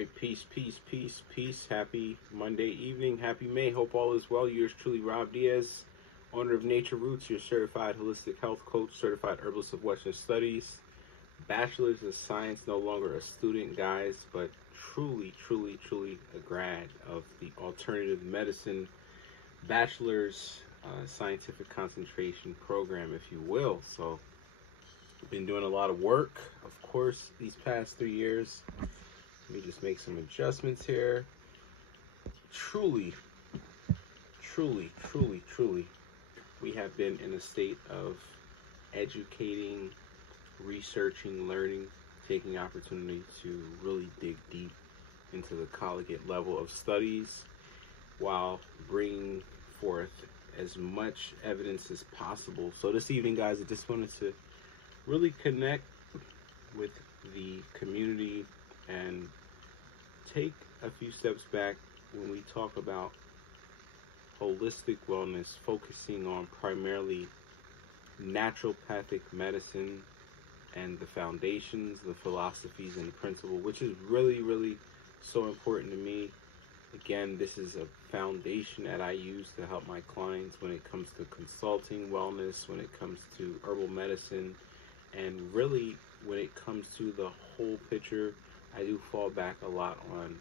right, peace, peace, peace, peace. Happy Monday evening. Happy May. Hope all is well. Yours truly, Rob Diaz, owner of Nature Roots, your certified holistic health coach, certified herbalist of Western Studies, bachelor's of science, no longer a student, guys, but truly, truly, truly a grad of the alternative medicine bachelor's scientific concentration program, if you will. So, I've been doing a lot of work, of course, these past 3 years. Let me just make some adjustments here. Truly, truly, truly, truly, we have been in a state of educating, researching, learning, taking opportunity to really dig deep into the collegiate level of studies while bringing forth as much evidence as possible. So this evening, guys, I just wanted to really connect with the community and take a few steps back when we talk about holistic wellness, focusing on primarily naturopathic medicine and the foundations, the philosophies, and the principle, which is really, really so important to me. Again, this is a foundation that I use to help my clients when it comes to consulting wellness, when it comes to herbal medicine, and really when it comes to the whole picture. I do fall back a lot on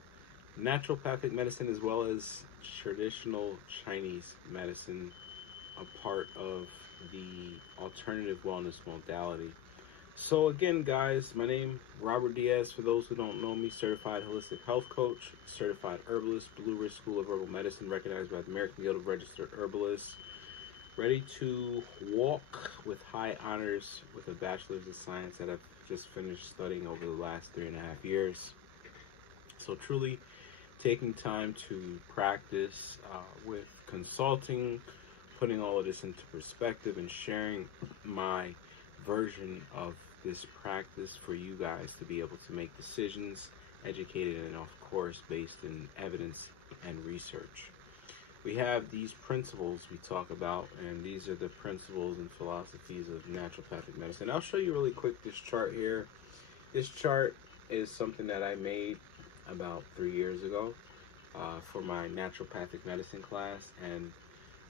naturopathic medicine as well as traditional Chinese medicine, a part of the alternative wellness modality. So again, guys, my name Robert Diaz. For those who don't know me, certified holistic health coach, certified herbalist, Blue Ridge School of Herbal Medicine, recognized by the American Guild of Registered Herbalists, ready to walk with high honors with a bachelor's of science that I've just finished studying over the last 3.5 years. So truly taking time to practice with consulting, putting all of this into perspective and sharing my version of this practice for you guys to be able to make decisions, educated and of course based in evidence and research. We have these principles we talk about, and these are the principles and philosophies of naturopathic medicine. I'll show you really quick this chart here. This chart is something that I made about 3 years ago for my naturopathic medicine class, and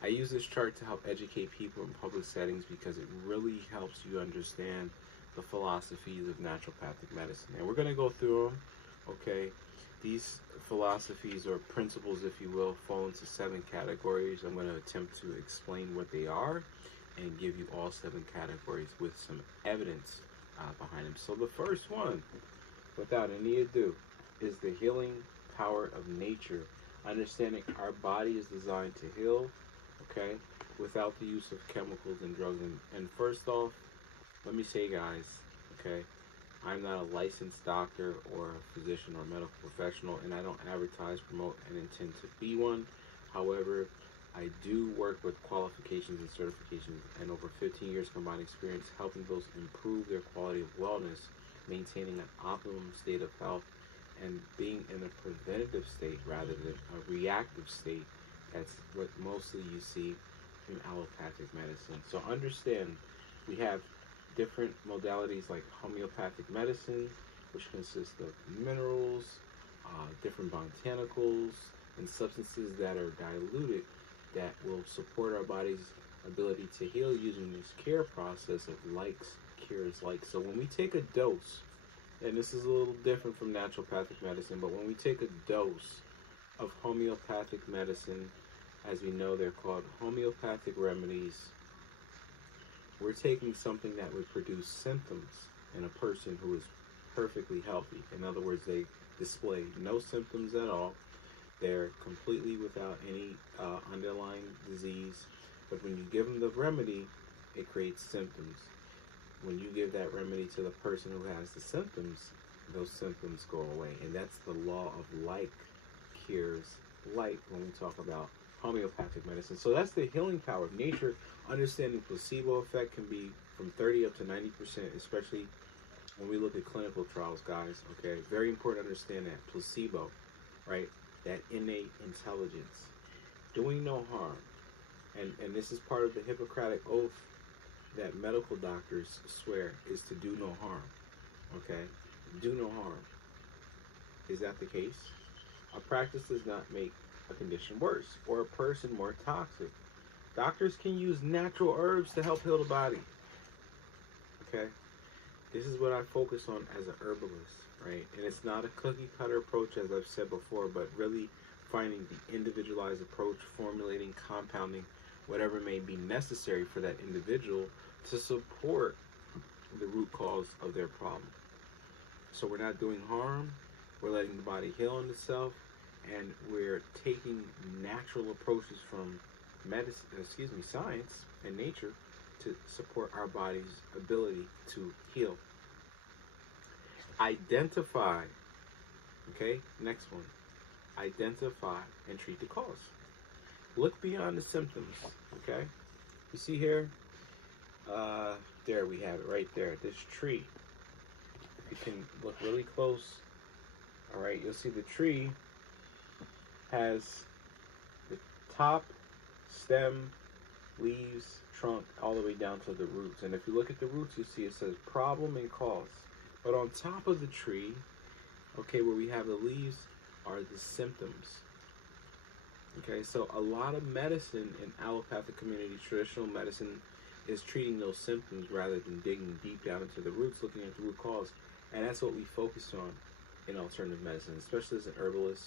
I use this chart to help educate people in public settings because it really helps you understand the philosophies of naturopathic medicine. And we're going to go through them, okay? These philosophies or principles, if you will, fall into 7 categories. I'm going to attempt to explain what they are and give you all 7 categories with some evidence behind them. So the first one, without any ado, is the healing power of nature. Understanding our body is designed to heal, okay, without the use of chemicals and drugs. And first off, let me say, guys, okay, I'm not a licensed doctor or a physician or medical professional, and I don't advertise, promote, and intend to be one. However, I do work with qualifications and certifications and over 15 years combined experience helping those improve their quality of wellness, maintaining an optimum state of health, and being in a preventative state rather than a reactive state. That's what mostly you see in allopathic medicine. So understand, we have different modalities like homeopathic medicine, which consists of minerals, different botanicals, and substances that are diluted that will support our body's ability to heal using this care process of likes cures like. So when we take a dose, and this is a little different from naturopathic medicine, but when we take a dose of homeopathic medicine, as we know they're called homeopathic remedies, we're taking something that would produce symptoms in a person who is perfectly healthy. In other words, they display no symptoms at all. They're completely without any underlying disease. But when you give them the remedy, it creates symptoms. When you give that remedy to the person who has the symptoms, those symptoms go away. And that's the law of like cures like when we talk about homeopathic medicine. So that's the healing power of nature. Understanding placebo effect can be from 30 up to 90%, especially when we look at clinical trials, guys. Okay, very important to understand that placebo, right? That innate intelligence, doing no harm, and this is part of the Hippocratic oath that medical doctors swear is to do no harm. Okay, do no harm. Is that the case? A practice does not make a condition worse or a person more toxic. Doctors can use natural herbs to help heal the body. Okay? This is what I focus on as an herbalist, right? And it's not a cookie cutter approach, as I've said before, but really finding the individualized approach, formulating, compounding, whatever may be necessary for that individual to support the root cause of their problem. So we're not doing harm, we're letting the body heal on itself, and we're taking natural approaches from science and nature to support our body's ability to heal. Identify, okay, next one. Identify and treat the cause. Look beyond the symptoms, okay? You see here, there we have it right there, this tree. You can look really close, all right? You'll see the tree has the top, stem, leaves, trunk, all the way down to the roots. And if you look at the roots, you see it says problem and cause. But on top of the tree, okay, where we have the leaves are the symptoms. Okay, so a lot of medicine in allopathic community, traditional medicine, is treating those symptoms rather than digging deep down into the roots, looking at the root cause. And that's what we focus on in alternative medicine, especially as an herbalist.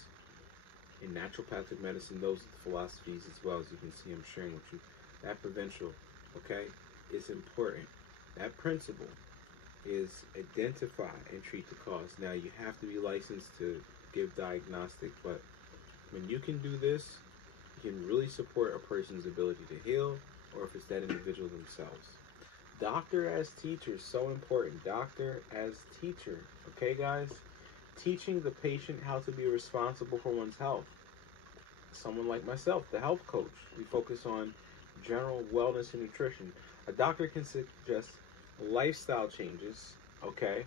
In naturopathic medicine, those are the philosophies as well. As you can see, I'm sharing with you. That provincial, okay, is important. That principle is identify and treat the cause. Now, you have to be licensed to give diagnostic, but when you can do this, you can really support a person's ability to heal, or if it's that individual themselves. Doctor as teacher, so important. Doctor as teacher, okay, guys? Teaching the patient how to be responsible for one's health. Someone like myself, the health coach, we focus on general wellness and nutrition. A doctor can suggest lifestyle changes, okay?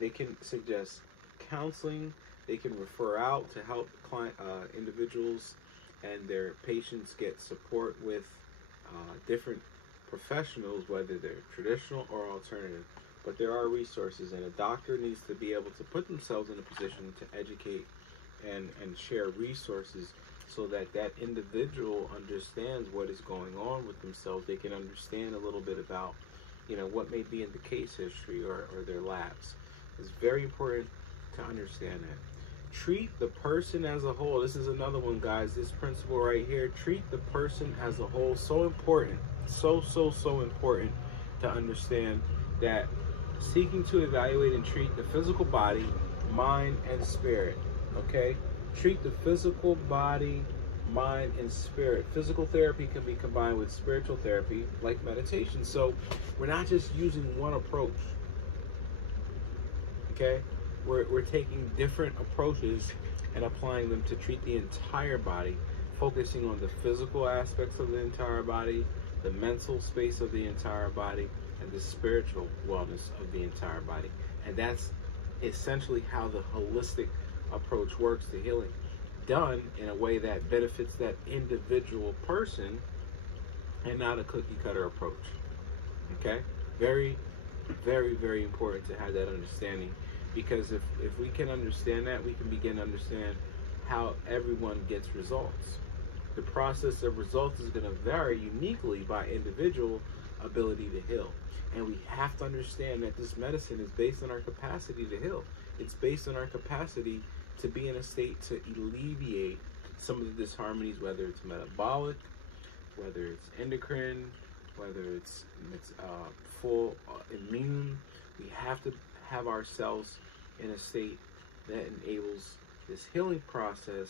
They can suggest counseling. They can refer out to help individuals and their patients get support with different professionals, whether they're traditional or alternative. But there are resources, and a doctor needs to be able to put themselves in a position to educate and share resources so that that individual understands what is going on with themselves. They can understand a little bit about, what may be in the case history or their labs. It's very important to understand that. Treat the person as a whole. This is another one, guys. This principle right here. Treat the person as a whole. So important. So important to understand that seeking to evaluate and treat the physical body, mind, and spirit. Okay? Treat the physical body, mind, and spirit. Physical therapy can be combined with spiritual therapy, like meditation. So we're not just using one approach. Okay? We're taking different approaches and applying them to treat the entire body, focusing on the physical aspects of the entire body, the mental space of the entire body, and the spiritual wellness of the entire body. And that's essentially how the holistic approach works to healing, done in a way that benefits that individual person and not a cookie cutter approach. Okay? Very, very important to have that understanding, because if we can understand that, we can begin to understand how everyone gets results. The process of results is going to vary uniquely by individual ability to heal. And we have to understand that this medicine is based on our capacity to heal. It's based on our capacity to be in a state to alleviate some of the disharmonies, whether it's metabolic, whether it's endocrine, whether it's full immune. We have to have ourselves in a state that enables this healing process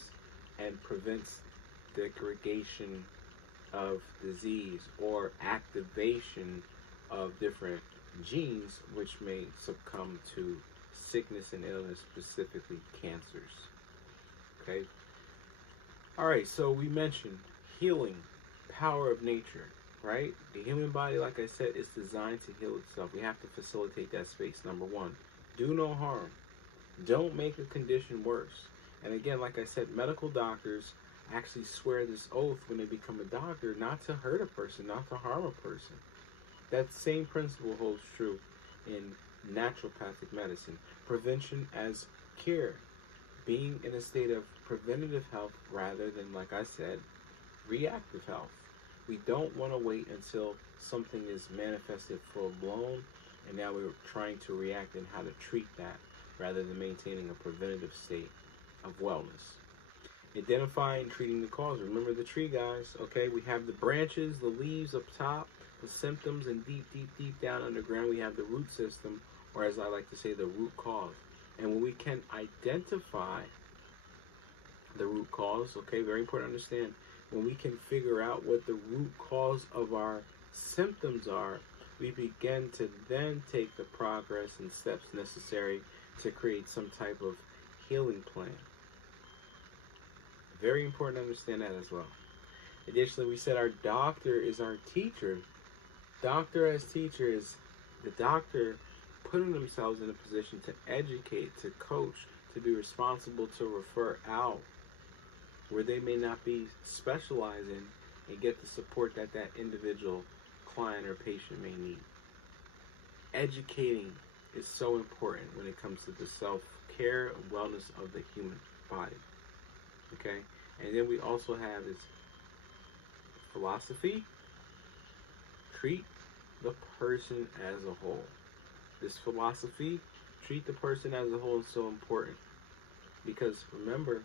and prevents degradation of disease or activation of different genes which may succumb to sickness and illness, specifically cancers. Okay? Alright, so we mentioned healing, power of nature, right? The human body, like I said, is designed to heal itself. We have to facilitate that space. Number one, do no harm. Don't make a condition worse. And again, like I said, medical doctors actually swear this oath when they become a doctor, not to hurt a person, not to harm a person. That same principle holds true in naturopathic medicine. Prevention as cure. being in a state of preventative health rather than, like I said, reactive health. We don't want to wait until something is manifested full blown and now we're trying to react and how to treat that rather than maintaining a preventative state of wellness. Identifying and treating the cause. Remember the tree, guys. Okay, we have the branches, the leaves up top, the symptoms, and deep down underground, we have the root system, or as I like to say, the root cause. And when we can identify the root cause, okay, very important to understand, when we can figure out what the root cause of our symptoms are, we begin to then take the progress and steps necessary to create some type of healing plan. Very important to understand that as well. Additionally, we said our doctor is our teacher. Doctor as teacher is the doctor putting themselves in a position to educate, to coach, to be responsible to refer out where they may not be specializing and get the support that that individual client or patient may need. Educating is so important when it comes to the self-care and wellness of the human body. Okay? And then we also have this philosophy, treat the person as a whole. This philosophy, treat the person as a whole, is so important. Because remember,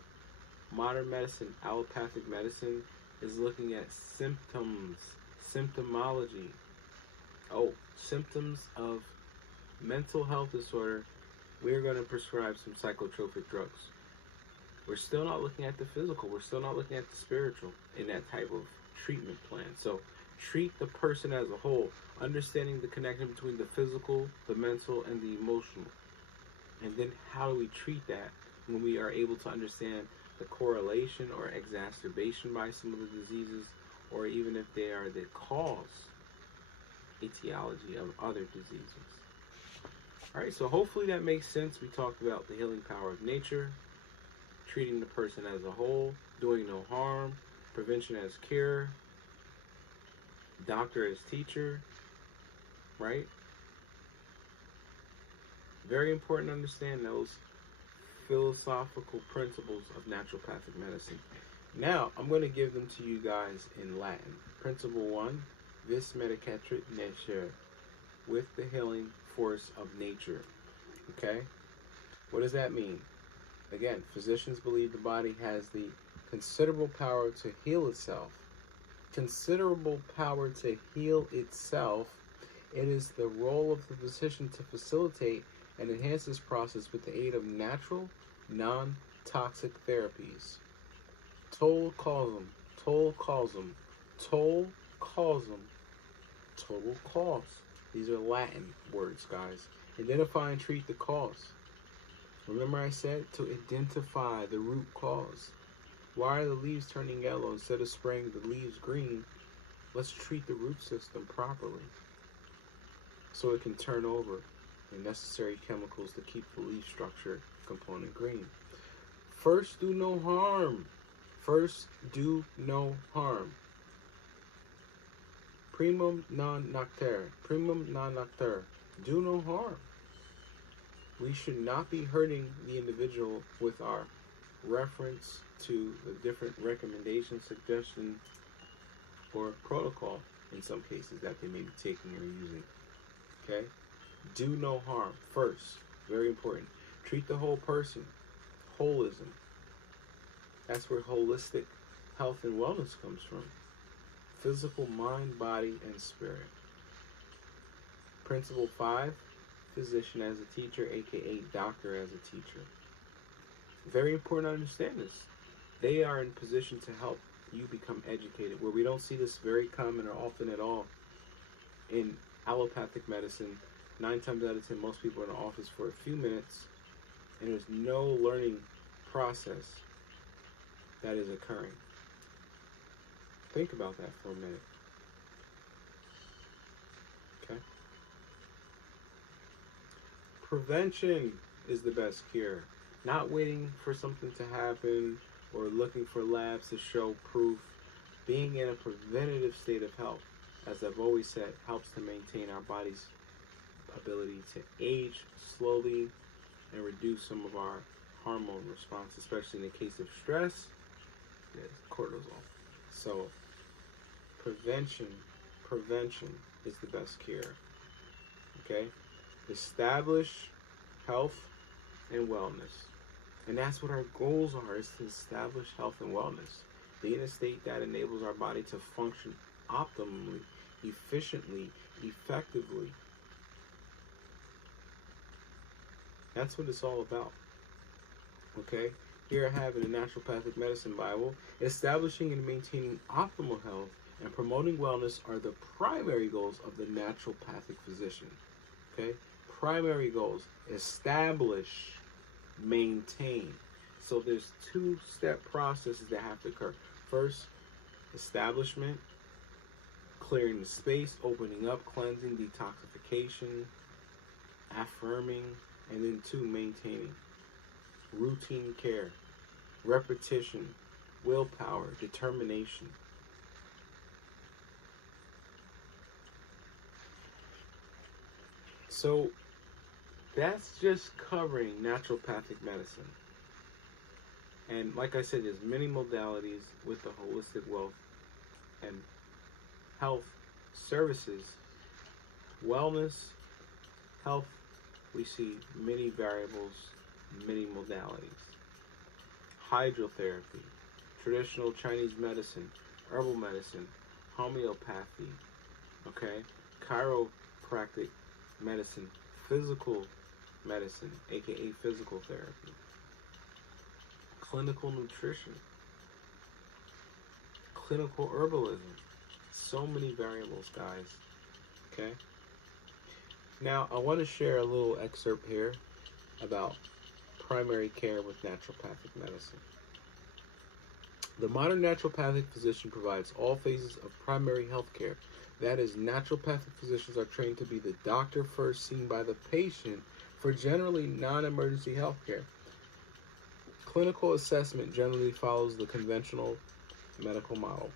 modern medicine, allopathic medicine, is looking at symptoms, symptomology. Oh, symptoms of mental health disorder, we're going to prescribe some psychotropic drugs. We're still not looking at the physical. We're still not looking at the spiritual in that type of treatment plan. So treat the person as a whole, understanding the connection between the physical, the mental, and the emotional. And then how do we treat that when we are able to understand the correlation or exacerbation by some of the diseases, or even if they are the cause, etiology of other diseases. All right, so hopefully that makes sense. We talked about the healing power of nature, treating the person as a whole, doing no harm, prevention as cure, doctor as teacher, right? Very important to understand those philosophical principles of naturopathic medicine. Now, I'm going to give them to you guys in Latin. Principle 1, vis medicatrix nature, with the healing force of nature. Okay? What does that mean? Again, physicians believe the body has the considerable power to heal itself. Considerable power to heal itself. It is the role of the physician to facilitate and enhance this process with the aid of natural, non-toxic therapies. Total cause. These are Latin words, guys. Identify and treat the cause. Remember I said to identify the root cause. Why are the leaves turning yellow instead of spraying the leaves green? Let's treat the root system properly so it can turn over the necessary chemicals to keep the leaf structure component green. First, do no harm. Primum non noctere. Do no harm. We should not be hurting the individual with our reference to the different recommendations, suggestions, or protocol in some cases that they may be taking or using. Okay? Do no harm first. Very important. Treat the whole person. Holism. That's where holistic health and wellness comes from. Physical, mind, body, and spirit. Principle 5, physician as a teacher, aka doctor as a teacher. Very important to understand this. They are in position to help you become educated, where we don't see this very common or often at all in allopathic medicine. 9 times out of 10, most people are in the office for a few minutes, and there's no learning process that is occurring. Think about that for a minute. Okay? Prevention is the best cure. Not waiting for something to happen or looking for labs to show proof. Being in a preventative state of health, as I've always said, helps to maintain our body's ability to age slowly and reduce some of our hormone response, especially in the case of stress. Yeah, cortisol. So prevention is the best cure. Okay? Establish health and wellness. And that's what our goals are, is to establish health and wellness. Be in a state that enables our body to function optimally, efficiently, effectively. That's what it's all about. Okay? Here I have in the Naturopathic Medicine Bible, establishing and maintaining optimal health and promoting wellness are the primary goals of the naturopathic physician. Okay? Primary goals: establish, maintain. So there's two-step processes that have to occur. First, establishment, clearing the space, opening up, cleansing, detoxification, affirming, and then two, maintaining. Routine care, repetition, willpower, determination. So that's just covering naturopathic medicine. And like I said, there's many modalities with the holistic wealth and health services. Wellness, health, we see many variables, many modalities. Hydrotherapy, traditional Chinese medicine, herbal medicine, homeopathy, okay, chiropractic medicine, physical medicine, aka physical therapy, clinical nutrition, clinical herbalism. So many variables, guys. Okay? Now, I want to share a little excerpt here about primary care with naturopathic medicine. The modern naturopathic physician provides all phases of primary health care. That is, naturopathic physicians are trained to be the doctor first seen by the patient for generally non-emergency health care. Clinical assessment generally follows the conventional medical model,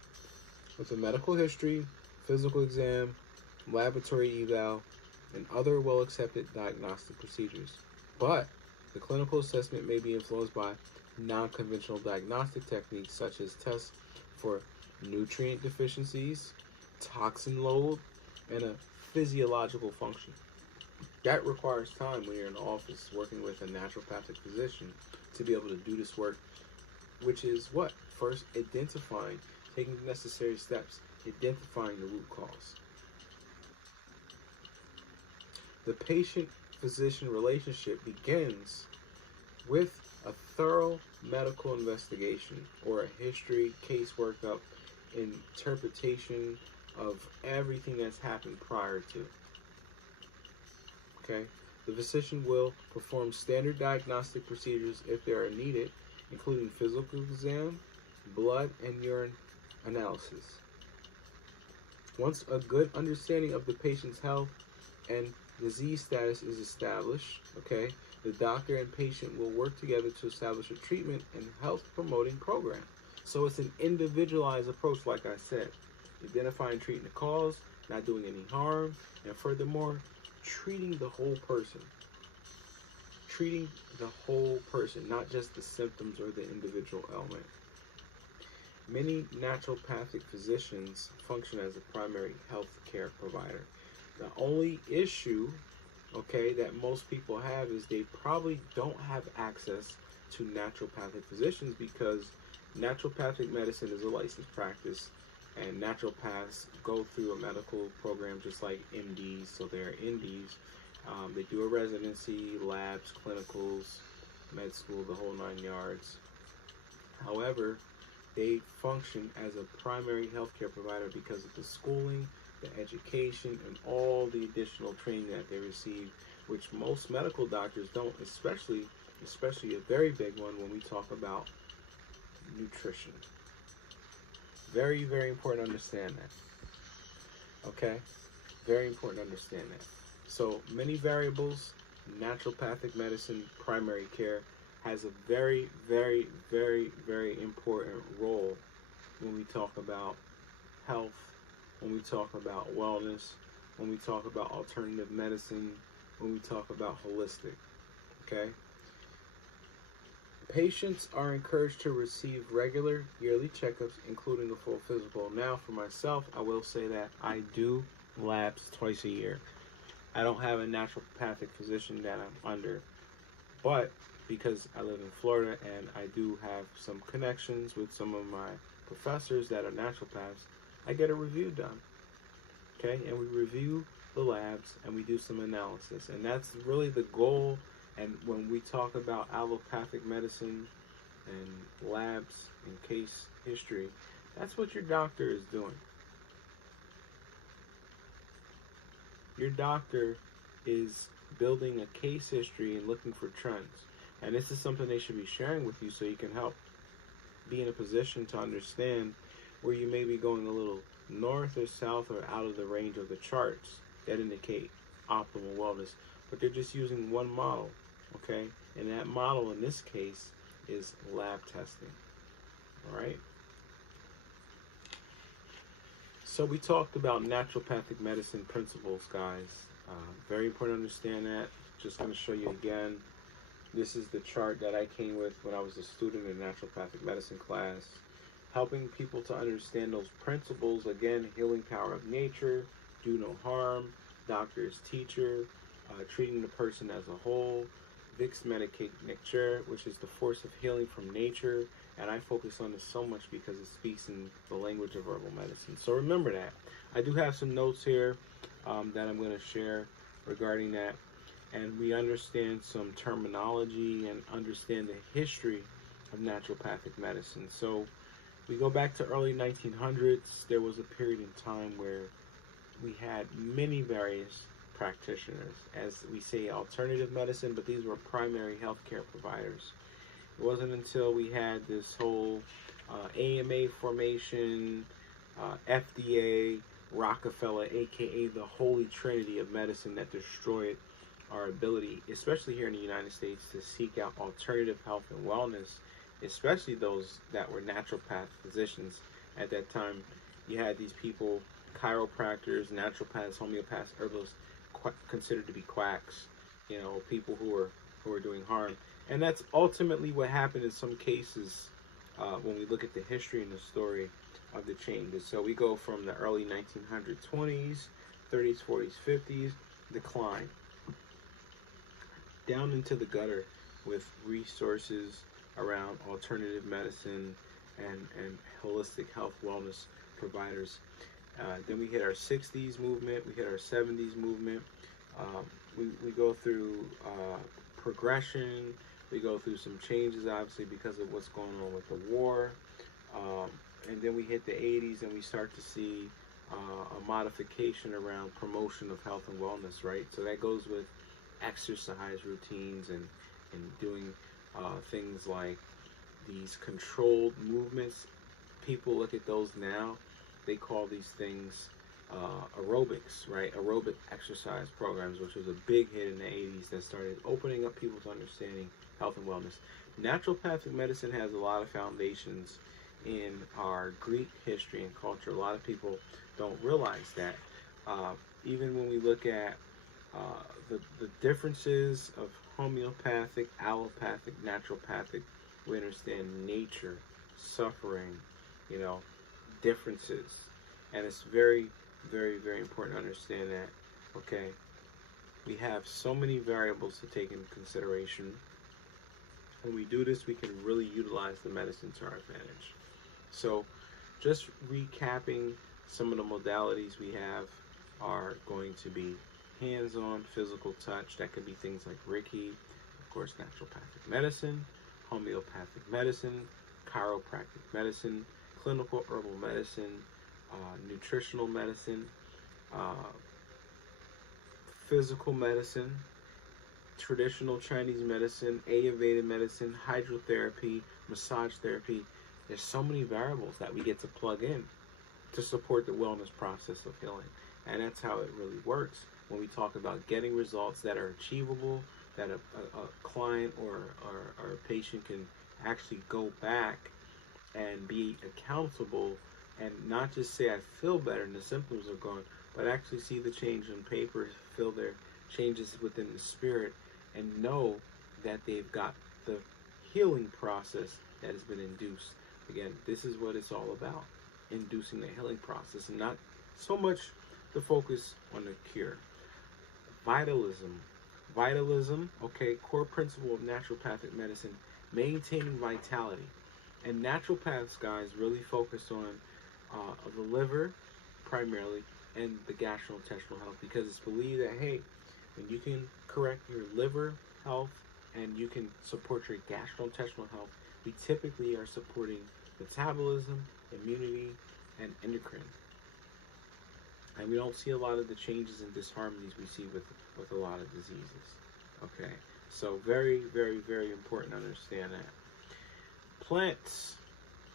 with a medical history, physical exam, laboratory eval, and other well-accepted diagnostic procedures. But the clinical assessment may be influenced by non-conventional diagnostic techniques such as tests for nutrient deficiencies, toxin load, and a physiological function. That requires time when you're in the office working with a naturopathic physician to be able to do this work, which is what? First, identifying, taking the necessary steps, identifying the root cause. The patient-physician relationship begins with a thorough medical investigation or a history, case workup, interpretation of everything that's happened prior to. Okay? The physician will perform standard diagnostic procedures if they are needed, including physical exam, blood, and urine analysis. Once a good understanding of the patient's health and disease status is established, okay, the doctor and patient will work together to establish a treatment and health promoting program. So it's an individualized approach, like I said. Identifying, treating the cause, not doing any harm, and furthermore, treating the whole person. Treating the whole person, not just the symptoms or the individual ailment. Many naturopathic physicians function as a primary health care provider. The only issue, okay, that most people have is they probably don't have access to naturopathic physicians because naturopathic medicine is a licensed practice and naturopaths go through a medical program just like MDs, so they're NDs. They do a residency, labs, clinicals, med school, the whole 9 yards. However, they function as a primary healthcare provider because of the schooling, the education, and all the additional training that they receive, which most medical doctors don't, especially a very big one when we talk about nutrition. Very, very important to understand that. Okay? Very important to understand that. So many variables, naturopathic medicine, primary care has a very, very, very, very important role when we talk about health, when we talk about wellness, when we talk about alternative medicine, when we talk about holistic. Okay? Patients are encouraged to receive regular yearly checkups, including a full physical. Now, for myself, I will say that I do labs twice a year. I don't have a naturopathic physician that I'm under, but because I live in Florida and I do have some connections with some of my professors that are naturopaths, I get a review done. Okay, and we review the labs and we do some analysis, and that's really the goal. And when we talk about allopathic medicine and labs and case history, that's what your doctor is doing. Your doctor is building a case history and looking for trends, and this is something they should be sharing with you so you can help be in a position to understand where you may be going a little north or south or out of the range of the charts that indicate optimal wellness. But they're just using one model, okay? And that model in this case is lab testing, all right? So we talked about naturopathic medicine principles, guys. Very important to understand that. Just going to show you again. This is the chart that I came with when I was a student in naturopathic medicine class, helping people to understand those principles. Again, healing power of nature, do no harm, doctor is teacher, treating the person as a whole, Vix Medicate Nature, which is the force of healing from nature. And I focus on this so much because it speaks in the language of herbal medicine. So remember that. I do have some notes here that I'm going to share regarding that. And we understand some terminology and understand the history of naturopathic medicine. So we go back to early 1900s. There was a period in time where we had many various practitioners, as we say alternative medicine, but these were primary healthcare providers. It wasn't until we had this whole AMA formation, FDA, Rockefeller, aka the Holy Trinity of medicine, that destroyed our ability, especially here in the United States, to seek out alternative health and wellness, especially those that were naturopath physicians. At that time, you had these people, chiropractors, naturopaths, homeopaths, herbalists, considered to be quacks, people who were doing harm. And that's ultimately what happened in some cases when we look at the history and the story of the changes. So we go from the early 1920s, 30s, 40s, 50s, decline, down into the gutter with resources around alternative medicine and holistic health wellness providers. Then we hit our 60s movement, we hit our 70s movement. We go through progression, we go through some changes, obviously, because of what's going on with the war. And then we hit the 80s and we start to see a modification around promotion of health and wellness, right? So that goes with exercise routines and doing things like these controlled movements. People look at those now, they call these things aerobics, right? Aerobic exercise programs, which was a big hit in the 80s that started opening up people to understanding health and wellness. Naturopathic medicine has a lot of foundations in our Greek history and culture. A lot of people don't realize that. Even when we look at the differences of homeopathic, allopathic, naturopathic, we understand nature, suffering, differences. And it's very, very, very important to understand that, okay? We have so many variables to take into consideration. When we do this, we can really utilize the medicine to our advantage. So just recapping, some of the modalities we have are going to be hands-on physical touch. That could be things like Reiki, of course, naturopathic medicine, homeopathic medicine, chiropractic medicine, clinical herbal medicine, nutritional medicine, physical medicine, traditional Chinese medicine, Ayurvedic medicine, hydrotherapy, massage therapy. There's so many variables that we get to plug in to support the wellness process of healing. And that's how it really works when we talk about getting results that are achievable, that a client or a patient can actually go back and be accountable and not just say, I feel better and the symptoms are gone, but actually see the change on paper, feel their changes within the spirit, and know that they've got the healing process that has been induced. Again, this is what it's all about, inducing the healing process, and not so much the focus on the cure. Vitalism. Vitalism, okay, core principle of naturopathic medicine, maintaining vitality. And naturopaths, guys, really focus on the liver primarily and the gastrointestinal health, because it's believed that, hey, when you can correct your liver health and you can support your gastrointestinal health, we typically are supporting metabolism, immunity, and endocrine. And we don't see a lot of the changes and disharmonies we see with a lot of diseases. Okay, so very, very, very important to understand that. Plants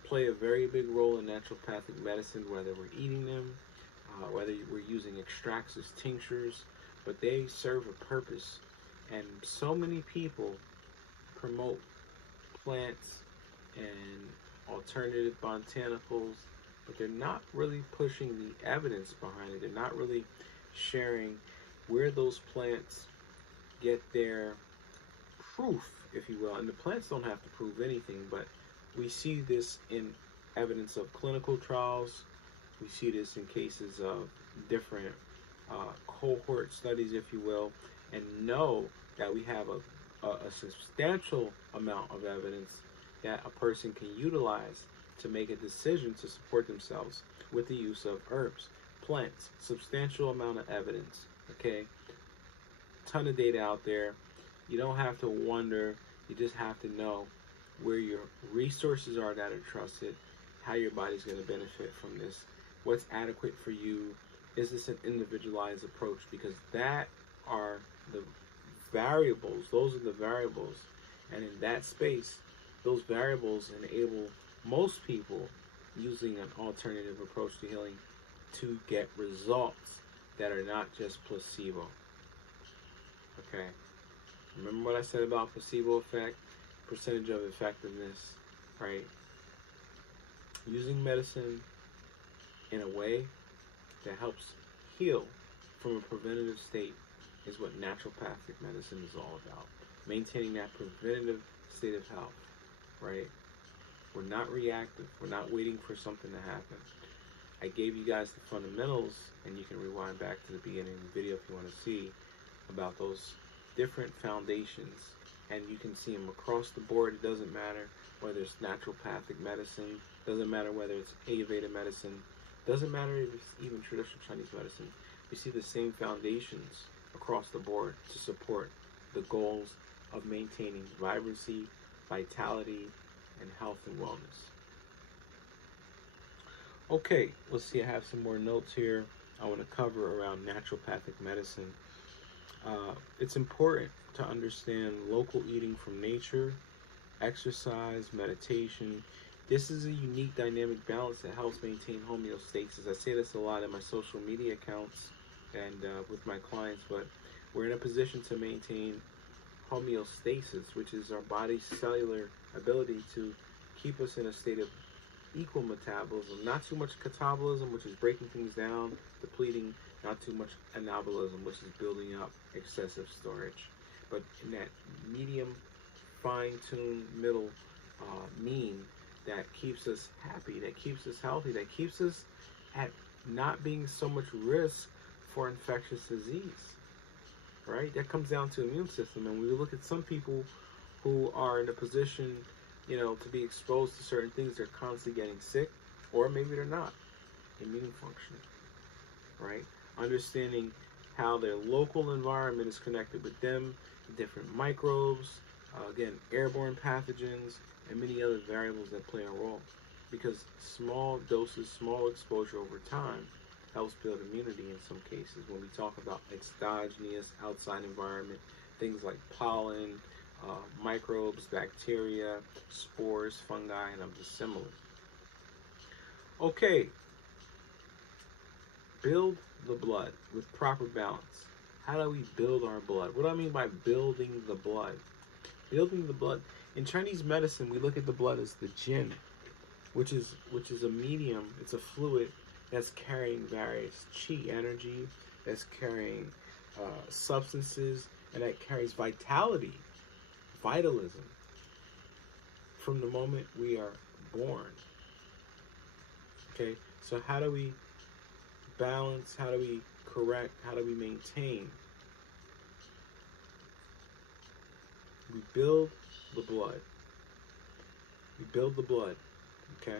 play a very big role in naturopathic medicine, whether we're eating them, whether we're using extracts as tinctures, but they serve a purpose. And so many people promote plants and alternative botanicals, but they're not really pushing the evidence behind it. They're not really sharing where those plants get their proof, if you will. And the plants don't have to prove anything, but we see this in evidence of clinical trials. We see this in cases of different cohort studies, if you will, and know that we have a substantial amount of evidence that a person can utilize to make a decision to support themselves with the use of herbs, plants. Substantial amount of evidence, okay? Ton of data out there. You don't have to wonder. You just have to know where your resources are that are trusted, how your body's going to benefit from this, what's adequate for you. Is this an individualized approach? Because that are the variables. Those are the variables. And in that space, those variables enable most people using an alternative approach to healing to get results that are not just placebo. Okay? Remember what I said about placebo effect? Percentage of effectiveness, right? Using medicine in a way that helps heal from a preventative state is what naturopathic medicine is all about. Maintaining that preventative state of health, right? We're not reactive. We're not waiting for something to happen. I gave you guys the fundamentals, and you can rewind back to the beginning of the video if you want to see about those different foundations, and you can see them across the board. It doesn't matter whether it's naturopathic medicine, doesn't matter whether it's Ayurveda medicine, doesn't matter if it's even traditional Chinese medicine. We see the same foundations across the board to support the goals of maintaining vibrancy, vitality, and health and wellness. Okay, let's see. I have some more notes here I want to cover around naturopathic medicine. It's important to understand local eating from nature, exercise, meditation. This is a unique dynamic balance that helps maintain homeostasis. I say this a lot in my social media accounts and with my clients, but we're in a position to maintain homeostasis, which is our body's cellular ability to keep us in a state of equal metabolism, not too much catabolism, which is breaking things down, depleting, not too much anabolism, which is building up excessive storage. But in that medium, fine-tuned middle mean that keeps us happy, that keeps us healthy, that keeps us at not being so much risk for infectious disease, right? That comes down to immune system. And we look at some people who are in a position, you know, to be exposed to certain things, they're constantly getting sick, or maybe they're not. Immune function, right? Understanding how their local environment is connected with them, different microbes, again, airborne pathogens, and many other variables that play a role. Because small doses, small exposure over time helps build immunity in some cases. When we talk about exogenous outside environment, things like pollen, microbes, bacteria, spores, fungi, and of the similar. Okay, build the blood with proper balance. How do we build our blood? What do I mean by building the blood? Building the blood. In Chinese medicine, we look at the blood as the jin, which is a medium. It's a fluid that's carrying various qi energy, that's carrying substances, and that carries vitality, vitalism. from the moment we are born. Okay, so how do we balance? How do we correct? How do we maintain? We build the blood. We build the blood. Okay,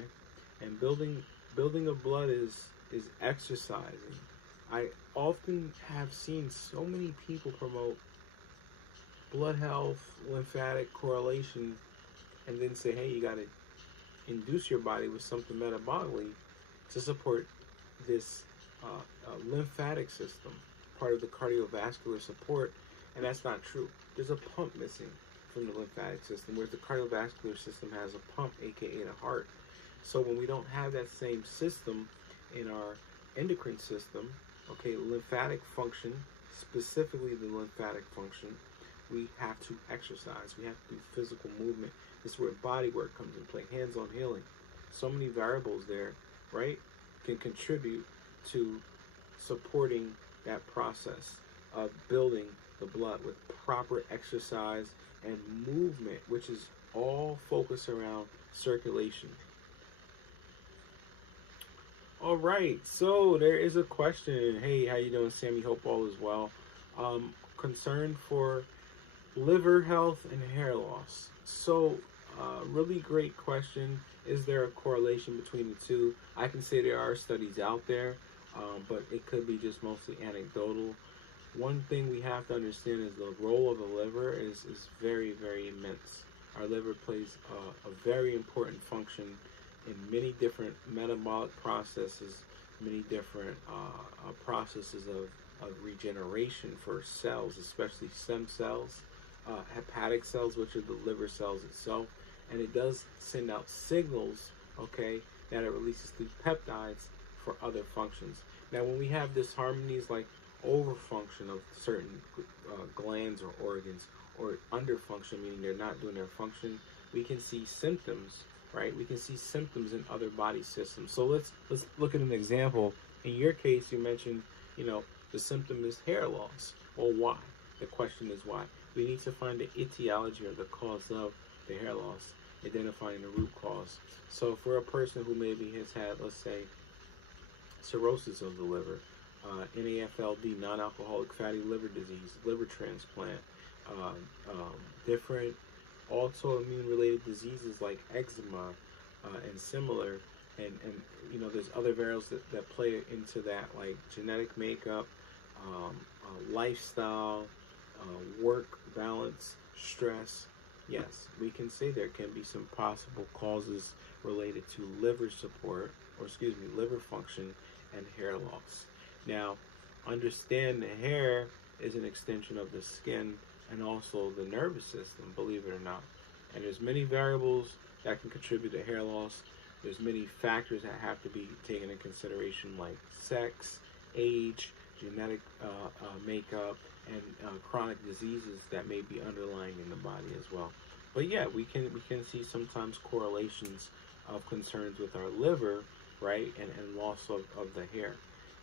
and building of blood is exercising. I often have seen so many people promote blood health, lymphatic correlation, and then say, hey, you got to induce your body with something metabolically to support this lymphatic system, part of the cardiovascular support, and that's not true. There's a pump missing from the lymphatic system, whereas the cardiovascular system has a pump, aka the heart. So when we don't have that same system in our endocrine system, okay, lymphatic function, specifically the lymphatic function, we have to exercise. We have to do physical movement. This is where body work comes into play, hands-on healing. So many variables there, right, can contribute to supporting that process of building the blood with proper exercise and movement, which is all focused around circulation. All right, so there is a question. Hey, how you doing, Sammy? Hope all is well. Concern for liver health and hair loss. So, really great question. Is there a correlation between the two? I can say there are studies out there, but it could be just mostly anecdotal. One thing we have to understand is the role of the liver is very, very immense. Our liver plays a very important function in many different metabolic processes, many different processes of regeneration for cells, especially stem cells, hepatic cells, which are the liver cells itself, and it does send out signals, okay, that it releases through peptides for other functions. Now, when we have disharmonies like overfunction of certain glands or organs, or underfunction, meaning they're not doing their function, we can see symptoms, right? We can see symptoms in other body systems. So let's look at an example. In your case, you mentioned, the symptom is hair loss. Well, why? The question is why. We need to find the etiology or the cause of the hair loss, identifying the root cause. So for a person who maybe has had, let's say, cirrhosis of the liver, NAFLD, non-alcoholic fatty liver disease, liver transplant, different autoimmune related diseases like eczema and similar, and there's other variables that play into that, like genetic makeup, lifestyle, work balance, stress. Yes, we can say there can be some possible causes related to liver support, or liver function and hair loss. Now, understand the hair is an extension of the skin and also the nervous system, believe it or not. And there's many variables that can contribute to hair loss. There's many factors that have to be taken into consideration, like sex, age, genetic makeup, and chronic diseases that may be underlying in the body as well. But yeah, we can see sometimes correlations of concerns with our liver, right, and loss of the hair.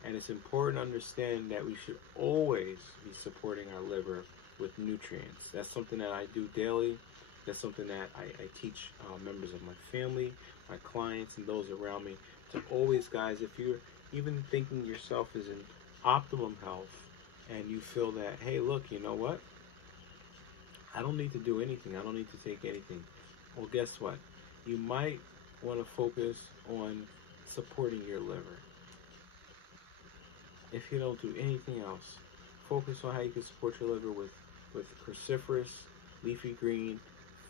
And it's important to understand that we should always be supporting our liver with nutrients. That's something that I do daily. That's something that I teach members of my family, my clients, and those around me to always, guys, if you're even thinking yourself is in optimum health and you feel that, hey, look, you know what? I don't need to do anything. I don't need to take anything. Well, guess what? You might want to focus on supporting your liver. If you don't do anything else, focus on how you can support your liver with cruciferous, leafy green,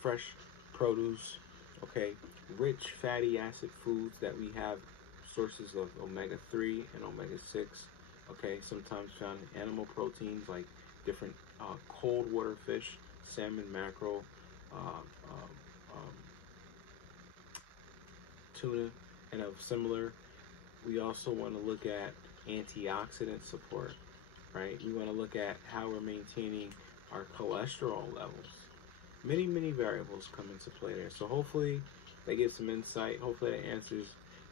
fresh produce, okay, rich fatty acid foods that we have sources of omega-3 and omega-6, okay, sometimes found in animal proteins like different cold water fish, salmon, mackerel, tuna, and of similar. We also want to look at antioxidant support, right? We want to look at how we're maintaining our cholesterol levels. Many, many variables come into play there. So hopefully that gives some insight. Hopefully that answers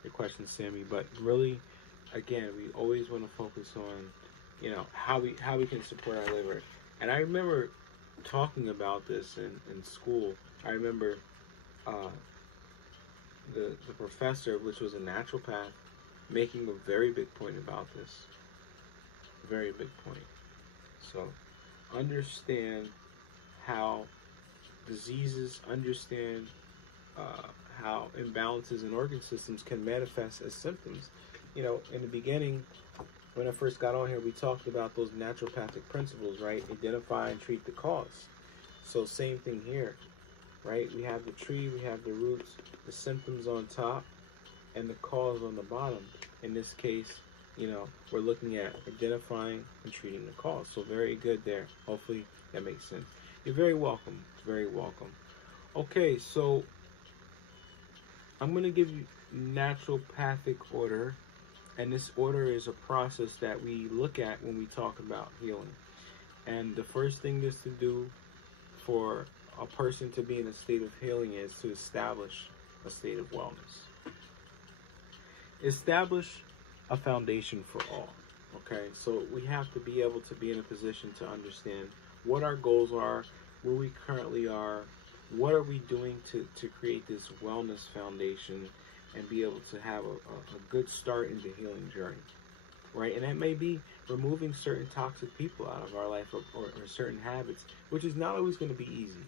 your question, Sammy. But really, again, we always want to focus on, how we can support our liver. And I remember talking about this in school. I remember uh, the professor, which was a naturopath, making a very big point about this. Very big point. So understand how diseases, understand uh, how imbalances in organ systems can manifest as symptoms. You know, in the beginning, when I first got on here, we talked about those naturopathic principles, right? Identify and treat the cause. So same thing here, right? We have the tree, we have the roots, the symptoms on top, and the cause on the bottom. In this case, you know, we're looking at identifying and treating the cause. So very good there. Hopefully that makes sense. You're very welcome. Very welcome. Okay, so I'm going to give you naturopathic order, and this order is a process that we look at when we talk about healing. And the first thing is to do for a person to be in a state of healing is to establish a state of wellness. Establish a foundation for all. Okay, so we have to be able to be in a position to understand what our goals are, where we currently are, what are we doing to create this wellness foundation and be able to have a good start in the healing journey, right? And that may be removing certain toxic people out of our life or certain habits, which is not always going to be easy.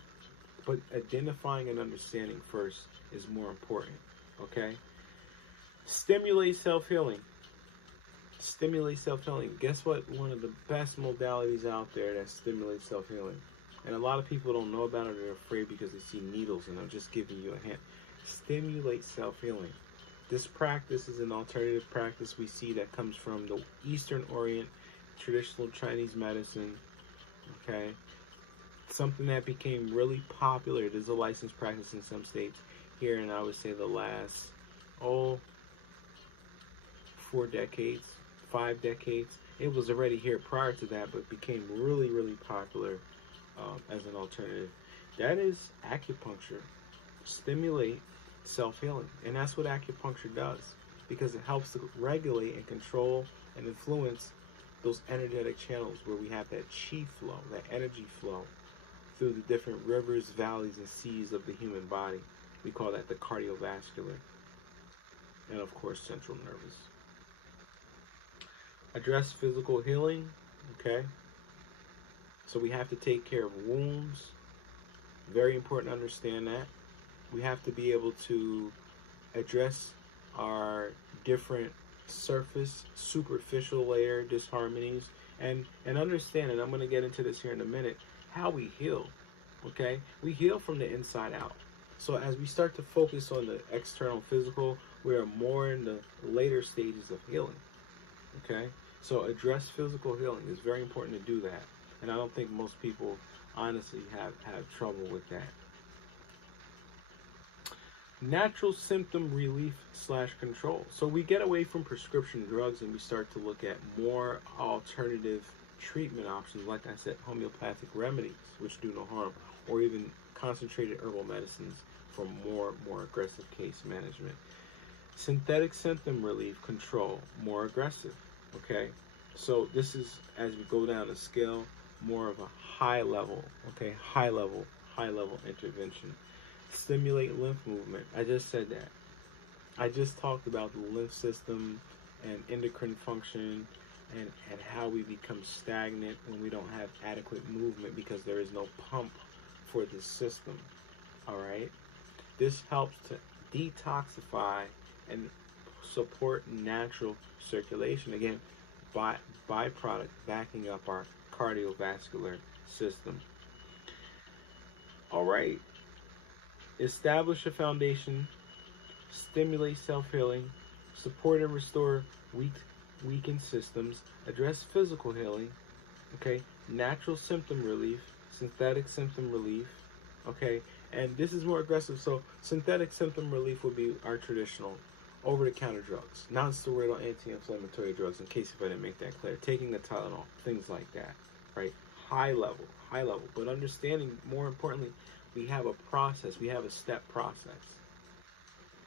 But identifying and understanding first is more important, okay? Stimulate self-healing. Stimulate self-healing. Guess what? One of the best modalities out there that stimulates self-healing. And a lot of people don't know about it, or they're afraid because they see needles, and I'm just giving you a hint. Stimulate self-healing. This practice is an alternative practice we see that comes from the Eastern Orient, traditional Chinese medicine, okay? Something that became really popular. It is a licensed practice in some states here, and I would say the last, 4 decades, 5 decades. It was already here prior to that, but became really, really popular as an alternative. That is acupuncture. Stimulate self-healing. And that's what acupuncture does, because it helps to regulate and control and influence those energetic channels where we have that chi flow, that energy flow through the different rivers, valleys, and seas of the human body. We call that the cardiovascular and, of course, central nervous. Address physical healing, okay? So we have to take care of wounds. Very important to understand that. We have to be able to address our different surface, superficial layer disharmonies, and understand, and I'm going to get into this here in a minute, how we heal, okay? We heal from the inside out. So as we start to focus on the external physical, we are more in the later stages of healing, okay? So address physical healing. It's very important to do that. And I don't think most people honestly have trouble with that. Natural symptom relief / control. So we get away from prescription drugs and we start to look at more alternative treatment options, like I said, homeopathic remedies, which do no harm, or even concentrated herbal medicines for more aggressive case management. Synthetic symptom relief control, more aggressive, okay? So this is, as we go down the scale, more of a high level, okay? High level intervention. Stimulate lymph movement. I just said that. I just talked about the lymph system and endocrine function and how we become stagnant when we don't have adequate movement because there is no pump for the system. All right? This helps to detoxify and support natural circulation. Again, byproduct backing up our cardiovascular system. All right. Establish a foundation, stimulate self-healing, support and restore weakened systems, address physical healing, okay, natural symptom relief, synthetic symptom relief, okay, and this is more aggressive. So synthetic symptom relief would be our traditional over-the-counter drugs, non-steroidal anti-inflammatory drugs, in case if I didn't make that clear, taking the Tylenol, things like that, right? High level, but understanding, more importantly, we have a process, we have a step process,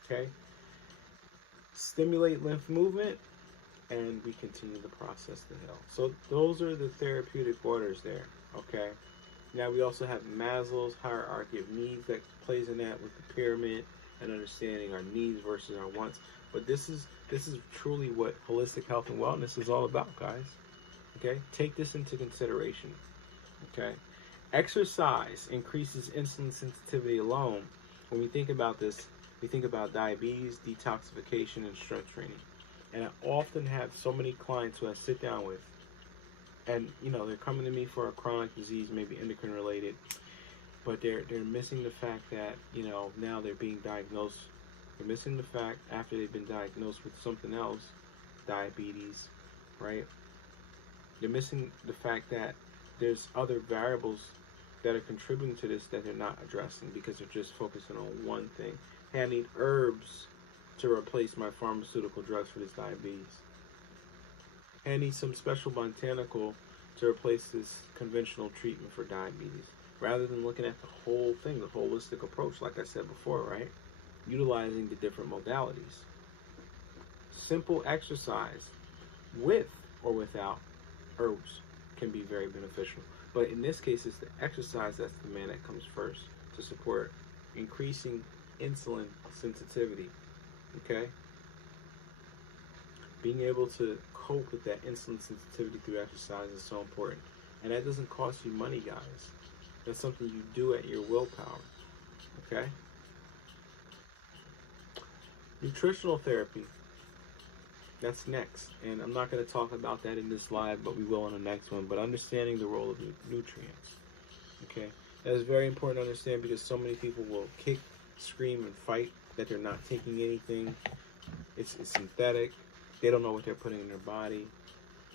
okay? Stimulate lymph movement, and we continue the process to heal. So those are the therapeutic orders there, okay? Now we also have Maslow's hierarchy of needs that plays in that with the pyramid and understanding our needs versus our wants. But this is truly what holistic health and wellness is all about, guys. Okay? Take this into consideration. Okay? Exercise increases insulin sensitivity alone. When we think about this, we think about diabetes, detoxification, and strength training. And I often have so many clients who I sit down with, and they're coming to me for a chronic disease, maybe endocrine related, but they're missing the fact that now they're being diagnosed. They're missing the fact after they've been diagnosed with something else, diabetes, right? They're missing the fact that there's other variables that are contributing to this that they're not addressing because they're just focusing on one thing. Hey, I need herbs to replace my pharmaceutical drugs for this diabetes. Hey, I need some special botanical to replace this conventional treatment for diabetes. Rather than looking at the whole thing, the holistic approach, like I said before, right? Utilizing the different modalities. Simple exercise with or without herbs can be very beneficial. But in this case, it's the exercise that's the man that comes first to support increasing insulin sensitivity. Okay? Being able to cope with that insulin sensitivity through exercise is so important. And that doesn't cost you money, guys. That's something you do at your willpower. Okay? Nutritional therapy. That's next. And I'm not going to talk about that in this live, but we will in the next one. But understanding the role of nutrients. Okay? That is very important to understand because so many people will kick, scream, and fight that they're not taking anything. It's synthetic. They don't know what they're putting in their body.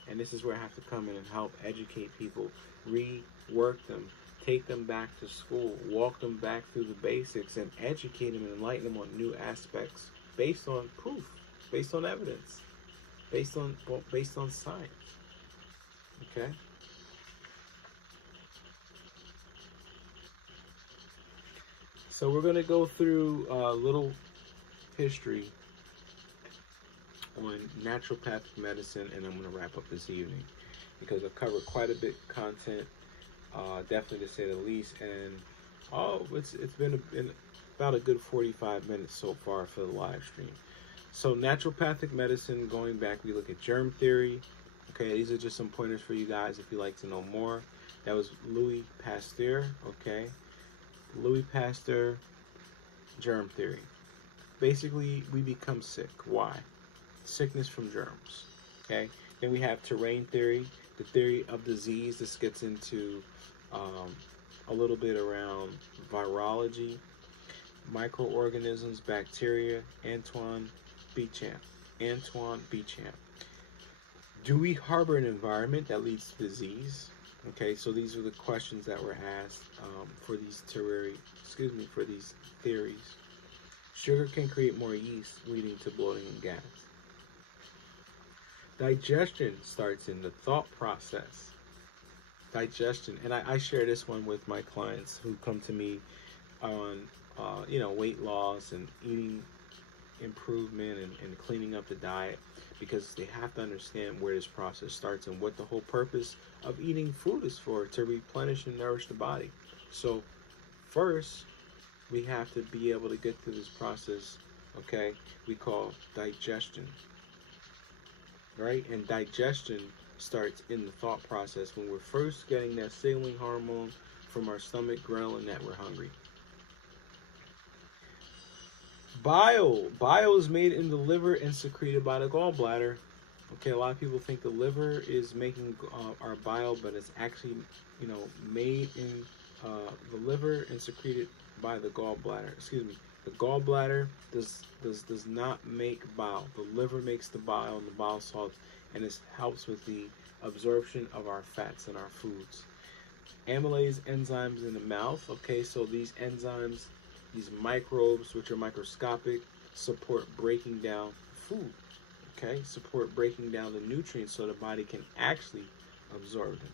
And this is where I have to come in and help educate people, rework them, take them back to school, walk them back through the basics, and educate them and enlighten them on new aspects based on proof, based on evidence, based on science. Okay? So we're going to go through a little history on naturopathic medicine, and I'm going to wrap up this evening because I've covered quite a bit of content, definitely to say the least. And it's been about a good 45 minutes so far for the live stream. So naturopathic medicine, going back, we look at germ theory. Okay, these are just some pointers for you guys if you'd like to know more. That was Louis Pasteur. Okay, Louis Pasteur, germ theory. Basically, we become sick. Why? Sickness from germs. Okay. Then we have terrain theory, the theory of disease. This gets into a little bit around virology, microorganisms, bacteria. Antoine Béchamp. Do we harbor an environment that leads to disease? Okay, so these are the questions that were asked for these theories. Sugar can create more yeast, leading to bloating and gas. Digestion starts in the thought process. Digestion, and I share this one with my clients who come to me on weight loss and eating improvement and cleaning up the diet, because they have to understand where this process starts and what the whole purpose of eating food is for, to replenish and nourish the body. So first, we have to be able to get through this process, okay, we call digestion, right? And digestion starts in the thought process when we're first getting that signaling hormone from our stomach, ghrelin, that we're hungry. Bile is made in the liver and secreted by the gallbladder. Okay, a lot of people think the liver is making our bile, but it's actually, made in the liver and secreted by the gallbladder. Excuse me. The gallbladder does not make bile. The liver makes the bile and the bile salts, and it helps with the absorption of our fats and our foods. Amylase enzymes in the mouth. Okay, so these enzymes, these microbes, which are microscopic, support breaking down food. Okay, support breaking down the nutrients so the body can actually absorb them.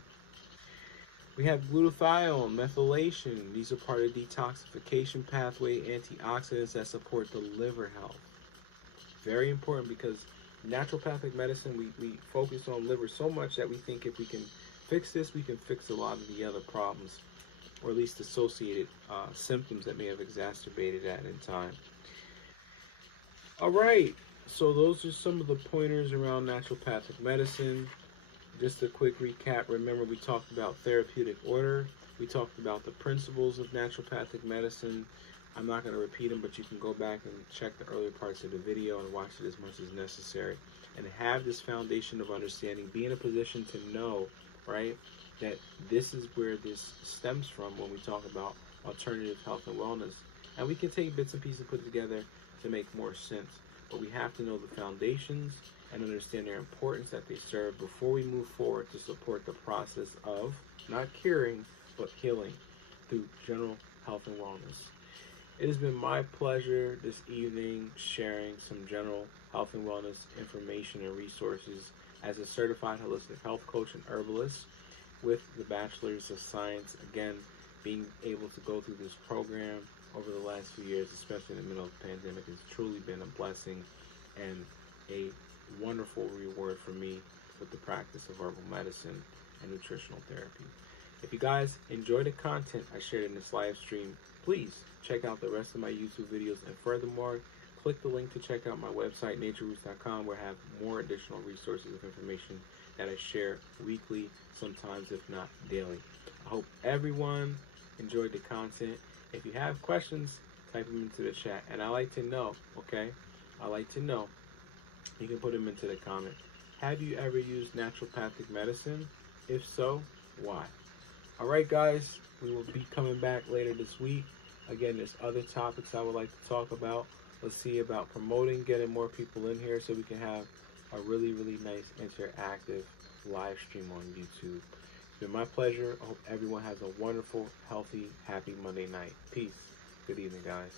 We have glutathione, methylation. These are part of the detoxification pathway, antioxidants that support the liver health. Very important, because naturopathic medicine, we focus on liver so much that we think if we can fix this, we can fix a lot of the other problems. or at least associated symptoms that may have exacerbated that in time. All right, so those are some of the pointers around naturopathic medicine. Just a quick recap. Remember, we talked about therapeutic order. We talked about the principles of naturopathic medicine. I'm not going to repeat them, but you can go back and check the earlier parts of the video and watch it as much as necessary. And have this foundation of understanding. Be in a position to know, right, that this is where this stems from when we talk about alternative health and wellness. And we can take bits and pieces and put together to make more sense. But we have to know the foundations and understand their importance that they serve before we move forward to support the process of not curing, but healing through general health and wellness. It has been my pleasure this evening sharing some general health and wellness information and resources as a certified holistic health coach and herbalist with the Bachelor's of Science. Again, being able to go through this program over the last few years, especially in the middle of the pandemic, has truly been a blessing and a wonderful reward for me with the practice of herbal medicine and nutritional therapy. If you guys enjoy the content I shared in this live stream, please check out the rest of my YouTube videos, and furthermore, click the link to check out my website, natureroots.com, where I have more additional resources of information that I share weekly, sometimes if not daily. I hope everyone enjoyed the content. If you have questions, type them into the chat, and I like to know, okay? I like to know. You can put them into the comment. Have you ever used naturopathic medicine? If so, why? All right, guys, we will be coming back later this week. Again, there's other topics I would like to talk about. Let's see about promoting, getting more people in here so we can have a really, really nice interactive live stream on YouTube. It's been my pleasure. I hope everyone has a wonderful, healthy, happy Monday night. Peace. Good evening, guys.